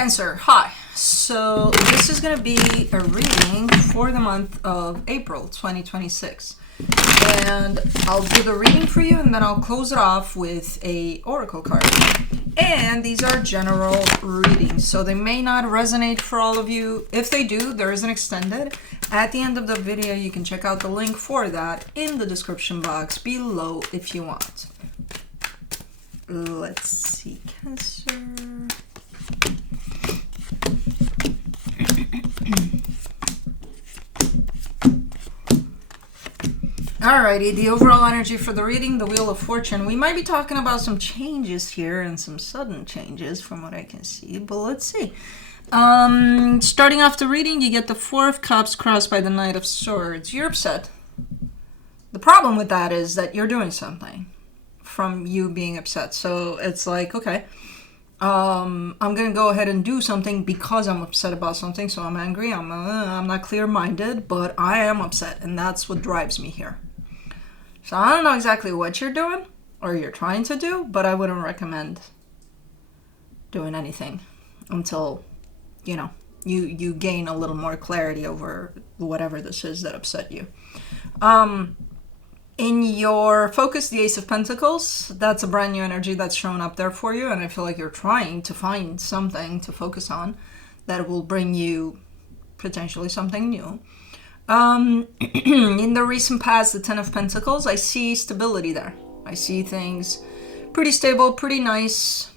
Cancer, hi. So this is going to be a reading for the month of April 2026. And I'll do the reading for you and then I'll close it off with a oracle card. And these are general readings, so they may not resonate for all of you. If they do, there is an extended. At the end of the video, you can check out the link for that in the description box below if you want. Let's see, Cancer. Alrighty, the overall energy for the reading, the Wheel of Fortune. We might be talking about some changes here and some sudden changes from what I can see, but let's see. Starting off the reading, you get the Four of Cups crossed by the Knight of Swords. You're upset. The problem with that is that you're doing something from you being upset. So it's like, okay, I'm gonna go ahead and do something because I'm upset about something. So I'm angry, I'm not clear-minded, but I am upset, and that's what drives me here. So I don't know exactly what you're doing or you're trying to do, but I wouldn't recommend doing anything until, you know, you gain a little more clarity over whatever this is that upset you. In your focus, the Ace of Pentacles, that's a brand new energy that's shown up there for you, and I feel like you're trying to find something to focus on that will bring you potentially something new. In the recent past, the Ten of Pentacles, I see stability there. I see things pretty stable, pretty nice,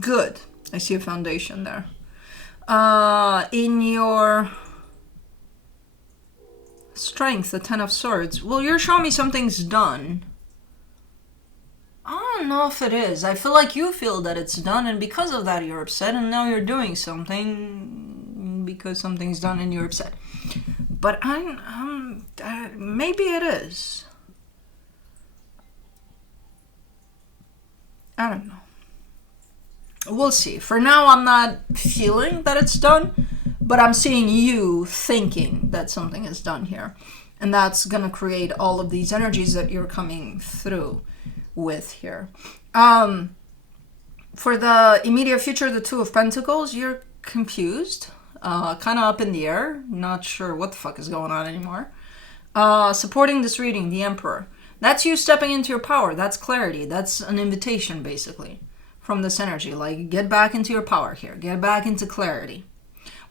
good. I see a foundation there. In your Strength, the Ten of Swords, well, you're showing me something's done. I don't know if it is. I feel like you feel that it's done, and because of that you're upset, and now you're doing something because something's done and you're upset. But maybe it is. I don't know. We'll see. For now, I'm not feeling that it's done, but I'm seeing you thinking that something is done here. And that's going to create all of these energies that you're coming through with here. For the immediate future, the Two of Pentacles, you're confused. Kind of up in the air. Not sure what the fuck is going on anymore. Supporting this reading, the Emperor. That's you stepping into your power. That's clarity. That's an invitation, basically, from this energy. Like, get back into your power here. Get back into clarity.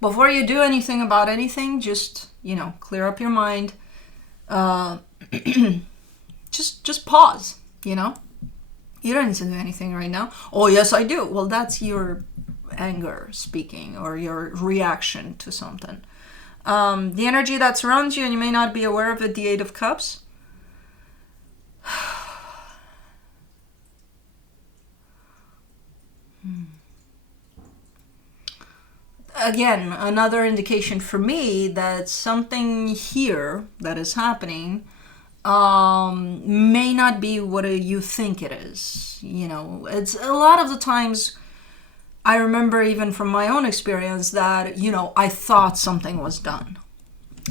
Before you do anything about anything, just, you know, clear up your mind. Just pause, you know? You don't need to do anything right now. Oh, yes, I do. Well, that's your anger speaking, or your reaction to something. The energy that surrounds you, and you may not be aware of it, the Eight of Cups. Again, another indication for me that something here that is happening may not be what you think it is. You know, it's a lot of the times, I remember even from my own experience that, you know, I thought something was done.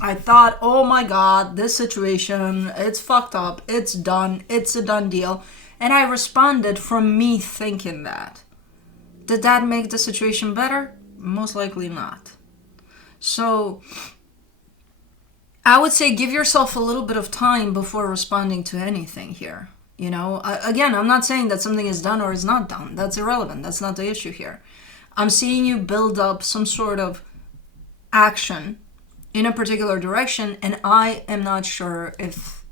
I thought, oh my God, this situation, it's fucked up, it's done, it's a done deal. And I responded from me thinking that. Did that make the situation better? Most likely not. So I would say give yourself a little bit of time before responding to anything here. You know, again, I'm not saying that something is done or is not done. That's irrelevant. That's not the issue here. I'm seeing you build up some sort of action in a particular direction, and I am not sure if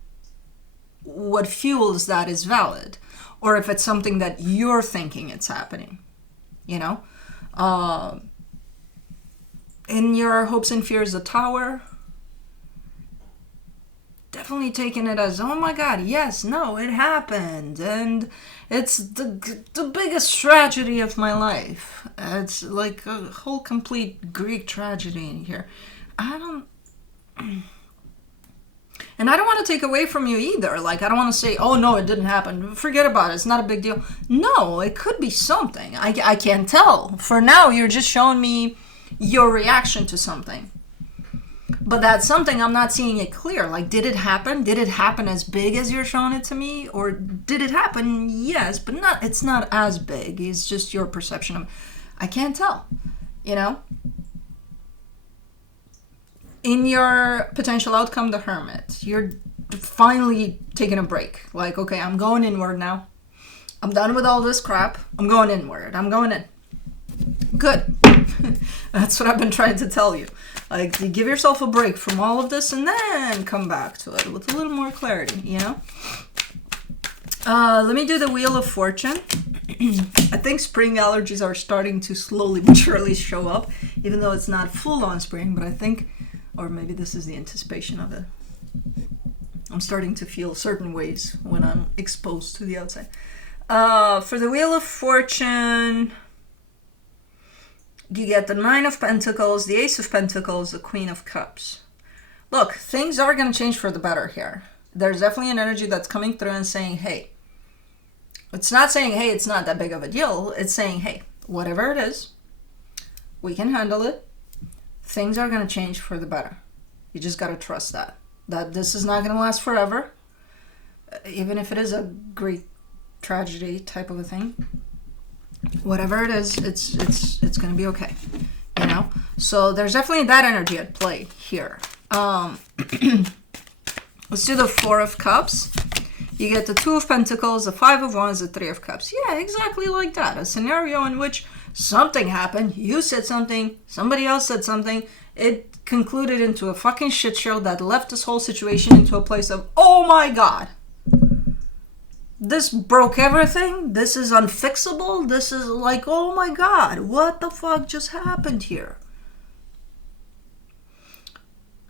what fuels that is valid, or if it's something that you're thinking it's happening, you know? In your hopes and fears, the Tower, definitely taking it as, oh my God, yes, no, it happened, and it's the biggest tragedy of my life. It's like a whole complete Greek tragedy in here. And I don't want to take away from you either. Like, I don't want to say, oh no, it didn't happen, forget about it, it's not a big deal. No, it could be something. I can't tell. For now, you're just showing me your reaction to something. But that's something I'm not seeing it clear. Like, did it happen? Did it happen as big as you're showing it to me? Or did it happen? Yes, but it's not as big. It's just your perception of, I can't tell, you know? In your potential outcome, the Hermit, you're finally taking a break. Like, okay, I'm going inward now. I'm done with all this crap. I'm going inward. I'm going in. Good. That's what I've been trying to tell you. Like, you give yourself a break from all of this and then come back to it with a little more clarity, you know? Let me do the Wheel of Fortune. I think spring allergies are starting to slowly but surely show up, even though it's not full-on spring, but I think, or maybe this is the anticipation of it. I'm starting to feel certain ways when I'm exposed to the outside. For the Wheel of Fortune, you get the Nine of Pentacles, the Ace of Pentacles, the Queen of Cups. Look, things are going to change for the better here. There's definitely an energy that's coming through and saying, hey, it's not saying, hey, it's not that big of a deal. It's saying, hey, whatever it is, we can handle it. Things are going to change for the better. You just got to trust that this is not going to last forever. Even if it is a great tragedy type of a thing. Whatever it is, it's going to be okay, you know? So there's definitely that energy at play here. Let's do the Four of Cups. You get the Two of Pentacles, the Five of Wands, the Three of Cups. Yeah, exactly like that. A scenario in which something happened, you said something, somebody else said something, it concluded into a fucking shit show that left this whole situation into a place of, oh my God. This broke everything. This is unfixable. This is like, oh my God, what the fuck just happened here?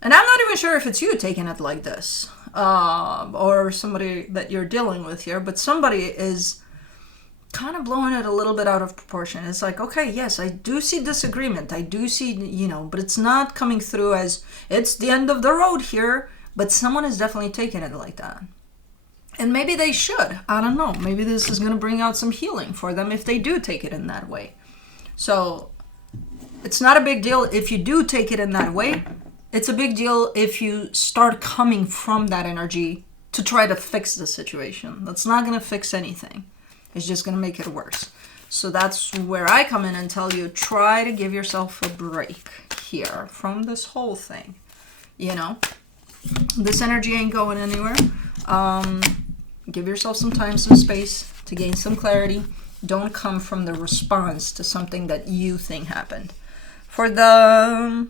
And I'm not even sure if it's you taking it like this, or somebody that you're dealing with here, but somebody is kind of blowing it a little bit out of proportion. It's like, okay, yes, I do see disagreement. I do see, you know, but it's not coming through as it's the end of the road here, but someone is definitely taking it like that. And maybe they should. I don't know. Maybe this is going to bring out some healing for them if they do take it in that way. So it's not a big deal if you do take it in that way. It's a big deal if you start coming from that energy to try to fix the situation. That's not going to fix anything. It's just going to make it worse. So that's where I come in and tell you, try to give yourself a break here from this whole thing. You know, this energy ain't going anywhere. Give yourself some time, some space to gain some clarity. Don't come from the response to something that you think happened. For the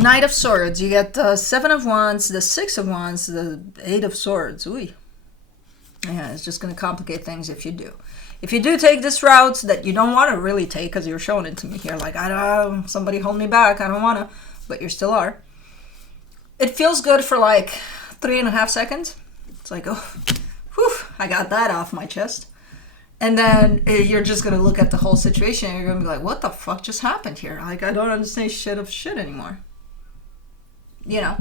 Knight of Swords, you get the Seven of Wands, the Six of Wands, the Eight of Swords. Ooh. Yeah, it's just going to complicate things if you do. If you do take this route that you don't want to really take, because you're showing it to me here, like, I don't, somebody hold me back, I don't want to, but you still are. It feels good for like 3.5 seconds. It's like, oh, whew, I got that off my chest. And then you're just going to look at the whole situation and you're going to be like, what the fuck just happened here? Like, I don't understand shit anymore. You know?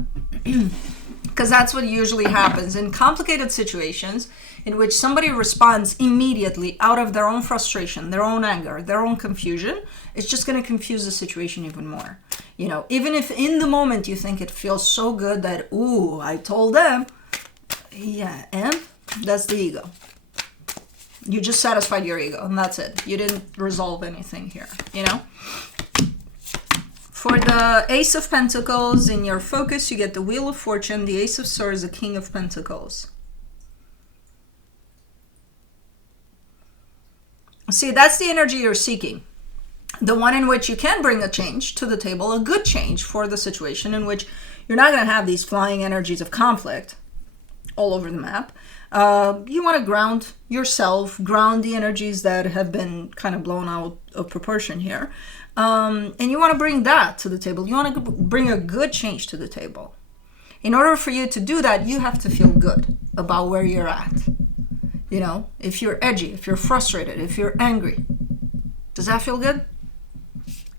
Because that's what usually happens in complicated situations in which somebody responds immediately out of their own frustration, their own anger, their own confusion. It's just going to confuse the situation even more. You know, even if in the moment you think it feels so good that, ooh, I told them. Yeah, and that's the ego. You just satisfied your ego, and that's it. You didn't resolve anything here, you know? For the Ace of Pentacles, in your focus, you get the Wheel of Fortune, the Ace of Swords, the King of Pentacles. See, that's the energy you're seeking. The one in which you can bring a change to the table, a good change for the situation in which you're not going to have these flying energies of conflict all over the map. You want to ground yourself, ground the energies that have been kind of blown out of proportion here. And you want to bring that to the table. You want to bring a good change to the table. In order for you to do that, you have to feel good about where you're at. You know, if you're edgy, if you're frustrated, if you're angry, does that feel good?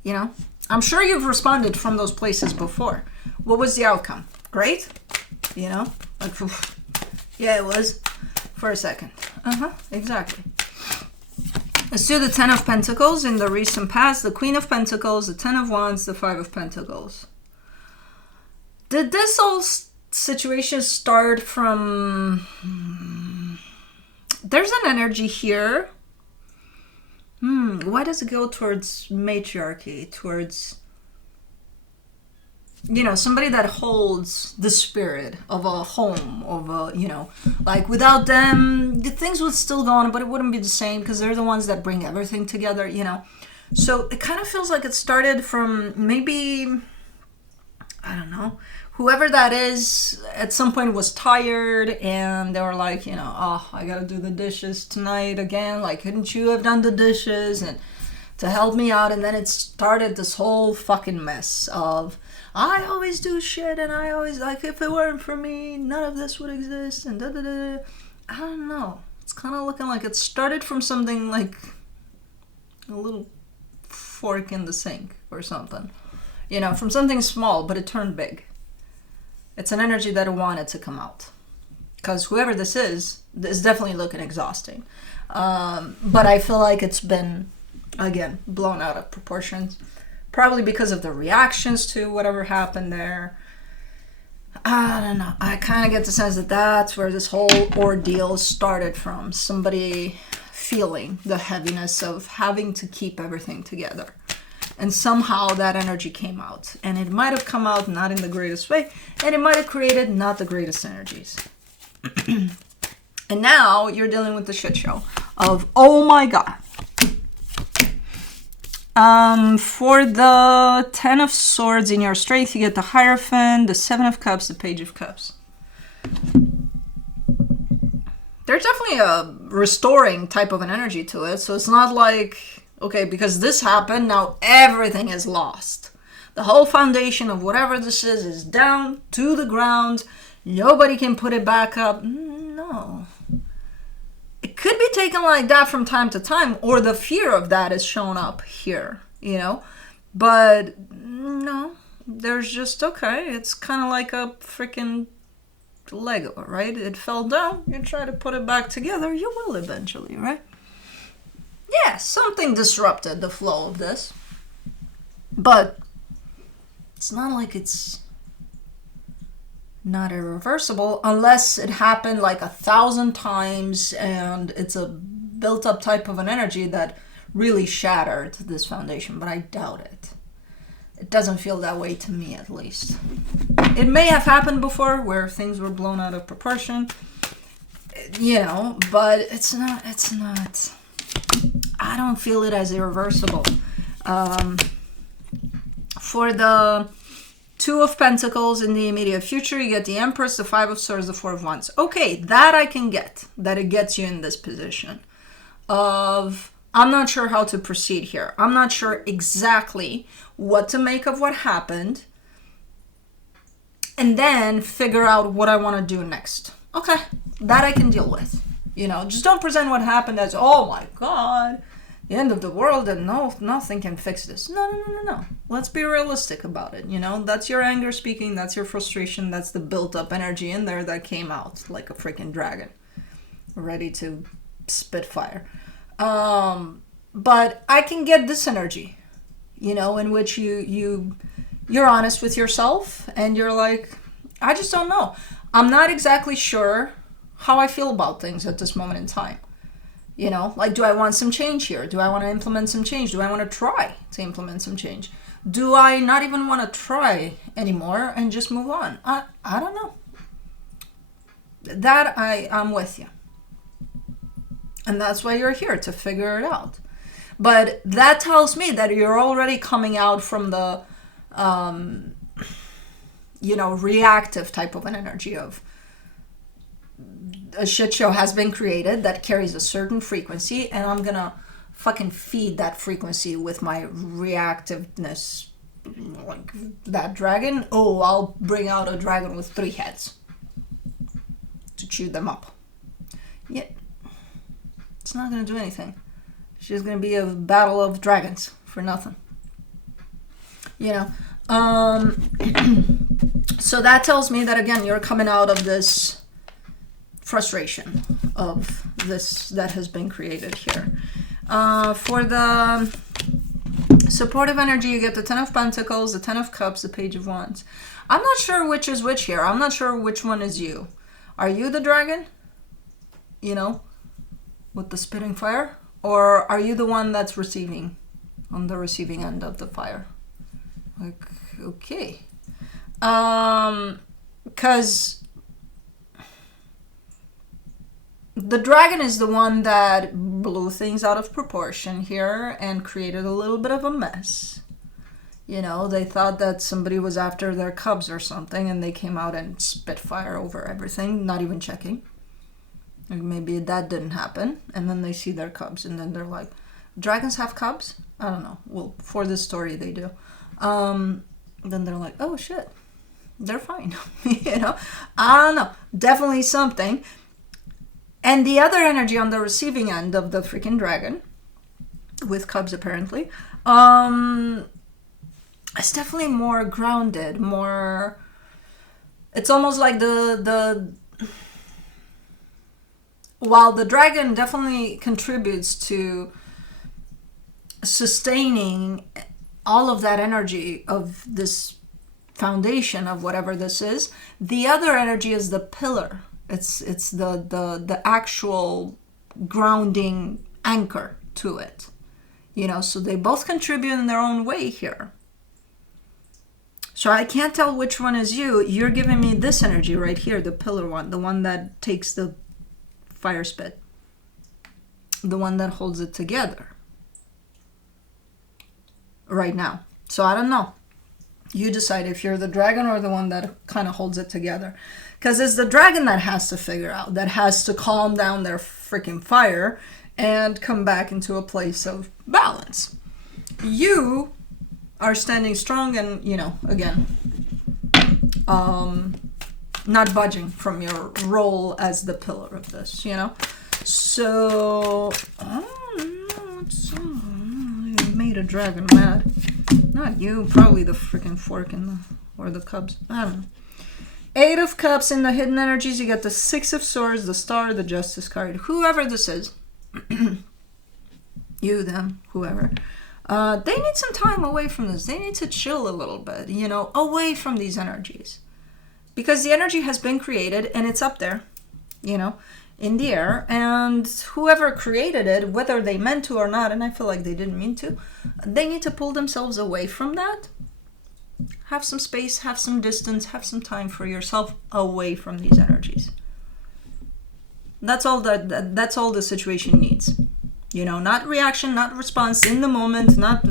You know, I'm sure you've responded from those places before. What was the outcome? Great? You know, like, yeah, it was for a second. Exactly. Let's do the Ten of Pentacles in the recent past, the Queen of Pentacles, the Ten of Wands, the Five of Pentacles. Did this whole situation start from... There's an energy here. Why does it go towards matriarchy, towards... somebody that holds the spirit of a home, of a, like without them, the things would still go on, but it wouldn't be the same because they're the ones that bring everything together, So it kind of feels like it started from maybe, I don't know, whoever that is at some point was tired and they were like, oh, I gotta do the dishes tonight again. Like, couldn't you have done the dishes and to help me out? And then it started this whole fucking mess of, I always do shit and I always, like, if it weren't for me, none of this would exist and da-da-da. I don't know. It's kind of looking like it started from something like a little fork in the sink or something. From something small, but it turned big. It's an energy that wanted to come out. Because whoever this is definitely looking exhausting. But I feel like it's been, again, blown out of proportions. Probably because of the reactions to whatever happened there. I don't know. I kind of get the sense that that's where this whole ordeal started from. Somebody feeling the heaviness of having to keep everything together. And somehow that energy came out. And it might have come out not in the greatest way. And it might have created not the greatest energies. And now you're dealing with the shit show of, oh my God. For the Ten of Swords in your strength, you get the Hierophant, the Seven of Cups, the Page of Cups. There's definitely a restoring type of an energy to it. So it's not like, okay, because this happened, now everything is lost. The whole foundation of whatever this is down to the ground. Nobody can put it back up. No. It could be taken like that from time to time, or the fear of that is shown up here, But no, there's just, okay, it's kind of like a freaking Lego, right? It fell down, you try to put it back together, you will eventually, right? Yeah, something disrupted the flow of this. But it's not like it's not irreversible unless it happened like 1,000 times and it's a built up type of an energy that really shattered this foundation, but I doubt it. It doesn't feel that way to me, at least. It may have happened before where things were blown out of proportion, but it's not, I don't feel it as irreversible. For the Two of Pentacles in the immediate future, you get the Empress, the Five of Swords, the Four of Wands. Okay, that I can get. That it gets you in this position of, I'm not sure how to proceed here. I'm not sure exactly what to make of what happened. And then figure out what I want to do next. Okay, that I can deal with. Just don't present what happened as, oh my God, the end of the world and nothing can fix this. No. Let's be realistic about it. That's your anger speaking. That's your frustration. That's the built up energy in there that came out like a freaking dragon, ready to spit fire. But I can get this energy, in which you're honest with yourself and you're like, I just don't know. I'm not exactly sure how I feel about things at this moment in time. Like, do I want some change here? Do I want to implement some change? Do I want to try to implement some change? Do I not even want to try anymore and just move on? I don't know. That I'm with you. And that's why you're here, to figure it out. But that tells me that you're already coming out from the, reactive type of an energy of, a shit show has been created that carries a certain frequency, and I'm gonna fucking feed that frequency with my reactiveness. Like that dragon, I'll bring out a dragon with 3 heads to chew them up. Yeah, it's not gonna do anything. It's just gonna be a battle of dragons for nothing. So that tells me that, again, you're coming out of this frustration of this that has been created here. For the supportive energy, you get the Ten of Pentacles, the Ten of Cups, the Page of Wands. I'm not sure which is which here. I'm not sure which one is you. Are you the dragon? You know, with the spitting fire? Or are you the one that's receiving, on the receiving end of the fire? Like, okay. Because the dragon is the one that blew things out of proportion here and created a little bit of a mess. You know, they thought that somebody was after their cubs or something, and they came out and spit fire over everything, not even checking. Like maybe that didn't happen, and then they see their cubs, and then they're like, dragons have cubs? I don't know. Well, for this story, they do. Then they're like, oh shit, they're fine. You know, I don't know. Definitely something. And the other energy on the receiving end of the freaking dragon, with cubs apparently, it's definitely more grounded, more, it's almost like while the dragon definitely contributes to sustaining all of that energy of this foundation of whatever this is, the other energy is the pillar. It's the actual grounding anchor to it. You know, so they both contribute in their own way here. So I can't tell which one is you. You're giving me this energy right here, the pillar one, the one that takes the fire spit, the one that holds it together right now. So I don't know. You decide if you're the dragon or the one that kind of holds it together. Because it's the dragon that has to figure out, that has to calm down their freaking fire and come back into a place of balance. You are standing strong and, you know, again, not budging from your role as the pillar of this, you know. So, I don't know, you made a dragon mad. Not you, probably the freaking fork in the, or the cubs. I don't know. Eight of Cups in the hidden energies. You get the Six of Swords, the Star, the Justice card. Whoever this is, you, them, whoever. They need some time away from this. They need to chill a little bit, you know, away from these energies. Because the energy has been created and it's up there, you know, in the air. And whoever created it, whether they meant to or not, and I feel like they didn't mean to, they need to pull themselves away from that. Have some space, have some distance, have some time for yourself away from these energies. That's all that's all the situation needs. You know, not reaction, not response in the moment, not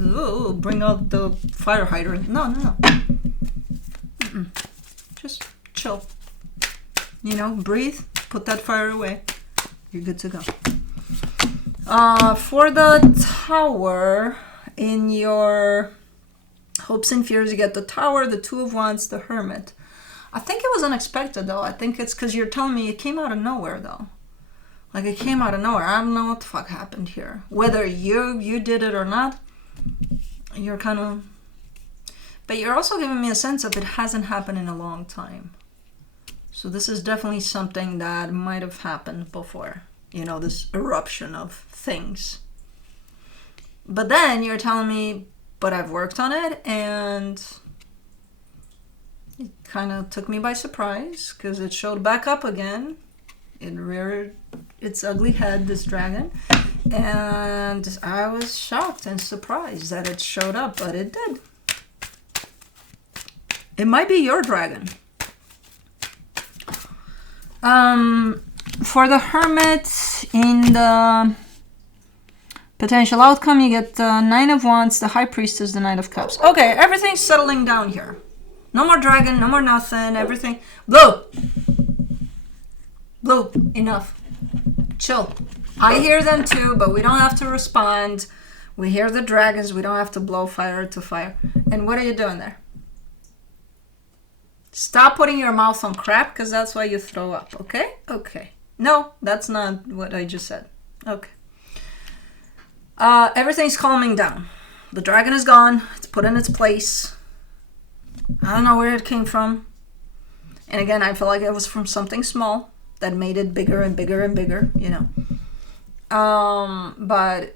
bring out the fire hydrant. No. Just chill. You know, breathe, put that fire away. You're good to go. For the Tower, in your hopes and fears, you get the Tower, the Two of Wands, the Hermit. I think it was unexpected, though. I think it's because you're telling me it came out of nowhere, though. Like, it came out of nowhere. I don't know what the fuck happened here. Whether you did it or not, you're kind of... But you're also giving me a sense of it hasn't happened in a long time. So this is definitely something that might have happened before. You know, this eruption of things. But then you're telling me, but I've worked on it, and it kind of took me by surprise because it showed back up again. It reared its ugly head, this dragon, and I was shocked and surprised that it showed up, but it did. It might be your dragon. For the Hermit, in the potential outcome, you get the Nine of Wands, the High Priestess, the Knight of Cups. Okay, everything's settling down here. No more dragon, no more nothing, everything. Blue, enough. Chill. I hear them too, but we don't have to respond. We hear the dragons, we don't have to blow fire to fire. And what are you doing there? Stop putting your mouth on crap, because that's why you throw up, okay? Okay. No, that's not what I just said. Okay. Everything's calming down. The dragon is gone. It's put in its place. I don't know where it came from. And again, I feel like it was from something small that made it bigger and bigger and bigger, you know. But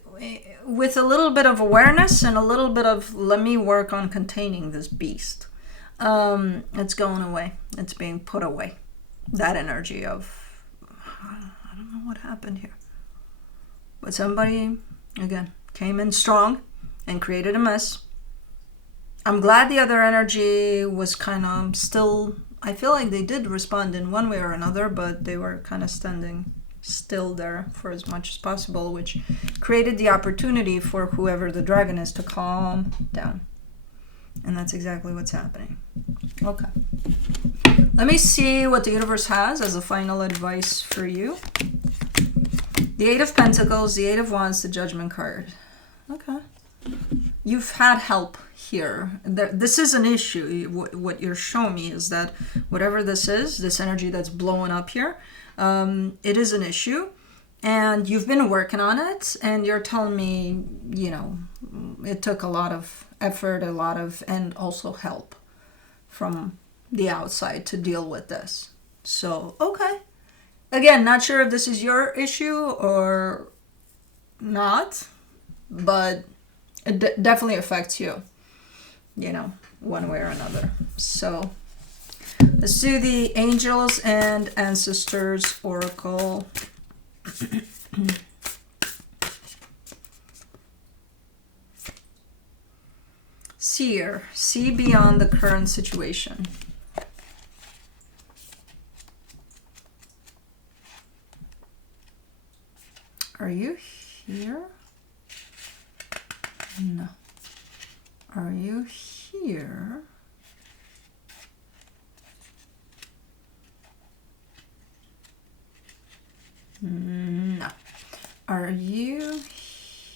with a little bit of awareness and a little bit of let me work on containing this beast. It's going away. It's being put away. That energy of, I don't know what happened here. But somebody, again, came in strong and created a mess. I'm glad the other energy was kind of still, I feel like they did respond in one way or another, but they were kind of standing still there for as much as possible, which created the opportunity for whoever the dragon is to calm down. And that's exactly what's happening. Okay. Let me see what the universe has as a final advice for you. The Eight of Pentacles, the Eight of Wands, the Judgment card. Okay. You've had help here. This is an issue. What you're showing me is that whatever this is, this energy that's blowing up here, it is an issue. And you've been working on it. And you're telling me, you know, it took a lot of effort, and also help from the outside to deal with this. So, okay. Again, not sure if this is your issue or not, but it definitely affects you, you know, one way or another. So let's do the Angels and Ancestors Oracle. Seer, see beyond the current situation. Are you here? No. Are you here? No. Are you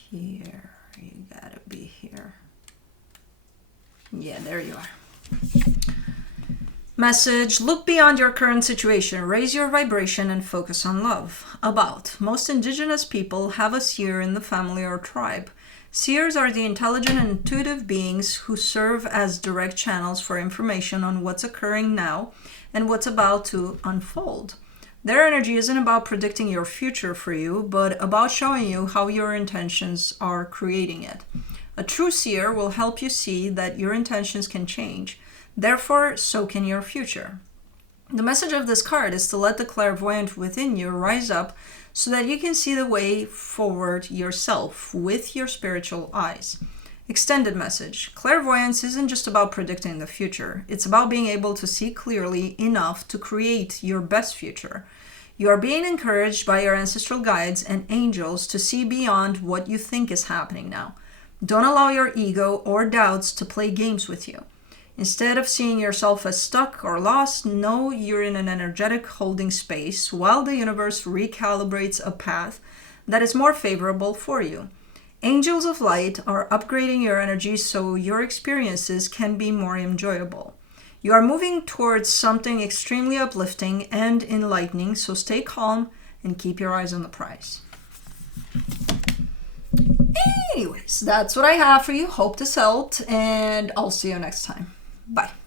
here? You gotta be here. Yeah, there you are. Message, look beyond your current situation, raise your vibration and focus on love. About, most indigenous people have a seer in the family or tribe. Seers are the intelligent and intuitive beings who serve as direct channels for information on what's occurring now and what's about to unfold. Their energy isn't about predicting your future for you, but about showing you how your intentions are creating it. A true seer will help you see that your intentions can change. Therefore, so can your future. The message of this card is to let the clairvoyant within you rise up so that you can see the way forward yourself with your spiritual eyes. Extended message. Clairvoyance isn't just about predicting the future. It's about being able to see clearly enough to create your best future. You are being encouraged by your ancestral guides and angels to see beyond what you think is happening now. Don't allow your ego or doubts to play games with you. Instead of seeing yourself as stuck or lost, know you're in an energetic holding space while the universe recalibrates a path that is more favorable for you. Angels of light are upgrading your energy so your experiences can be more enjoyable. You are moving towards something extremely uplifting and enlightening, so stay calm and keep your eyes on the prize. Anyways, that's what I have for you. Hope this helped, and I'll see you next time. Bye.